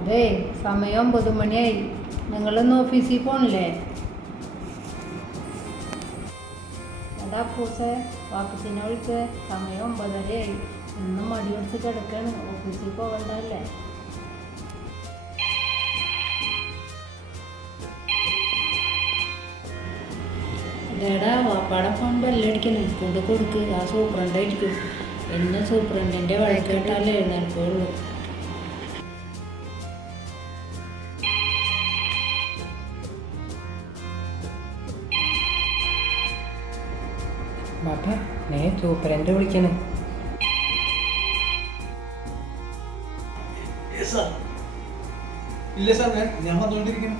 അതെ, സമയം 9 മണിയായി. നിങ്ങളൊന്ന് ഓഫീസിൽ പോകണില്ലേ? എടാ പൂസേ, വാപ്പച്ചിനെ വിളിച്ച്. സമയം 9:30 ഇന്നും മടി പിടിച്ച് കിടക്കാണ്. ഓഫീസിൽ പോകണ്ടല്ലേ? എടാ, വാപ്പാടെ ഫോൺ ബെല്ലടിക്കണം, കൊണ്ട് കൊടുക്ക്. ആ സൂപ്രണ്ടായിരിക്കും. എന്നും സൂപ്രണ്ടിൻ്റെ വഴക്കേട്ടാലേ എഴുന്നേൽക്കുള്ളൂ. ബാപ്പ, ഞാൻ സൂപ്രണ്ട് വിളിക്കണേ. ഇല്ല സാർ, ഞാൻ വന്നുകൊണ്ടിരിക്കുന്നു.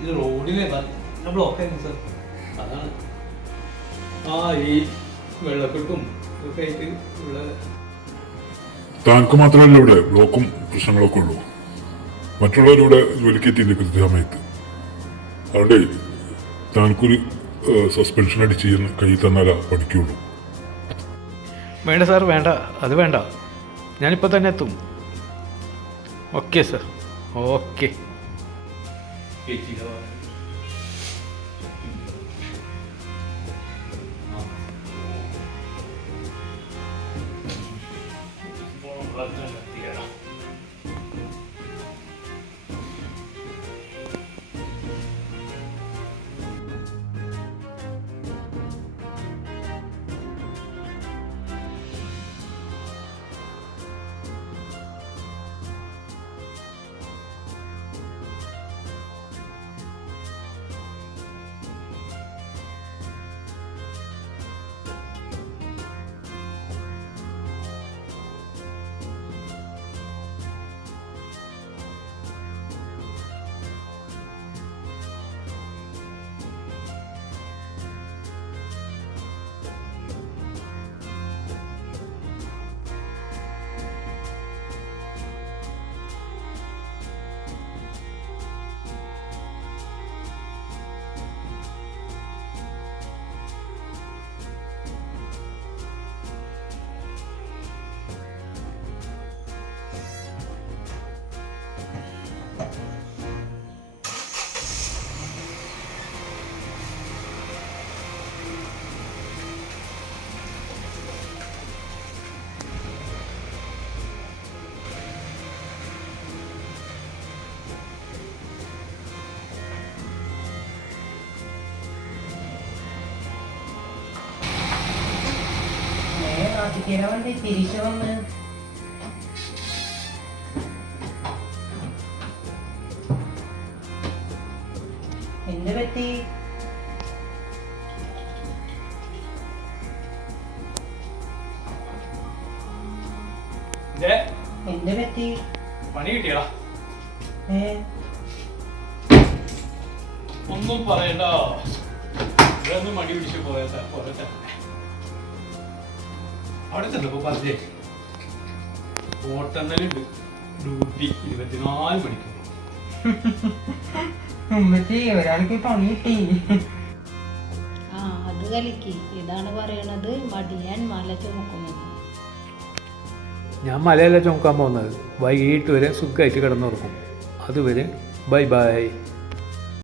ഇത് റോഡിലെ ബ്ലോക്ക് ആയിരുന്നു സാർ, അതാണ്. ഈ വെള്ളക്കെട്ടും ഒക്കെ ആയിട്ട് ഉള്ള. താങ്കൾക്ക് മാത്രമല്ല ഇവിടെ ബ്ലോക്കും പ്രശ്നങ്ങളൊക്കെ ഉള്ളൂ. മറ്റുള്ളവരിവിടെ ജോലിക്ക് എത്തിയില്ല കൃത്യസമയത്ത്. അതുകൊണ്ട് താങ്കൾക്കൊരു സസ്പെൻഷൻ അടിച്ച് കൈ തന്നാലാ പഠിക്കുള്ളൂ. വേണ്ട സാർ, വേണ്ട, അത് വേണ്ട. ഞാനിപ്പോൾ തന്നെ എത്തും. Okay sir, okay. വണ്ടി തിരിച്ചു വന്ന് എന്ത് പറ്റി? എന്ത് പറ്റി? പണി കിട്ടിയടാ. ഒന്നും പറയണ്ട, ഇവിടെ മടി പിടിച്ച് പോയാ പോലെ. അവിടെ ചെന്നപ്പോ പറഞ്ഞേ ഹോട്ടലിലുണ്ട് ഡ്യൂട്ടി 24 മണിക്കൂർ. ഒരാൾക്ക് പണി കിട്ടി. അത് കളിക്ക്. ഇതാണ് പറയണത് മടിയാൻ മല ചുമക്കുമെന്ന്. ഞാൻ മലയല്ല ചുമക്കാൻ പോകുന്നത്. വൈകിട്ട് വരെ സുഖമായിട്ട് കിടന്നുറക്കും. അതുവരെ ബൈ ബൈ.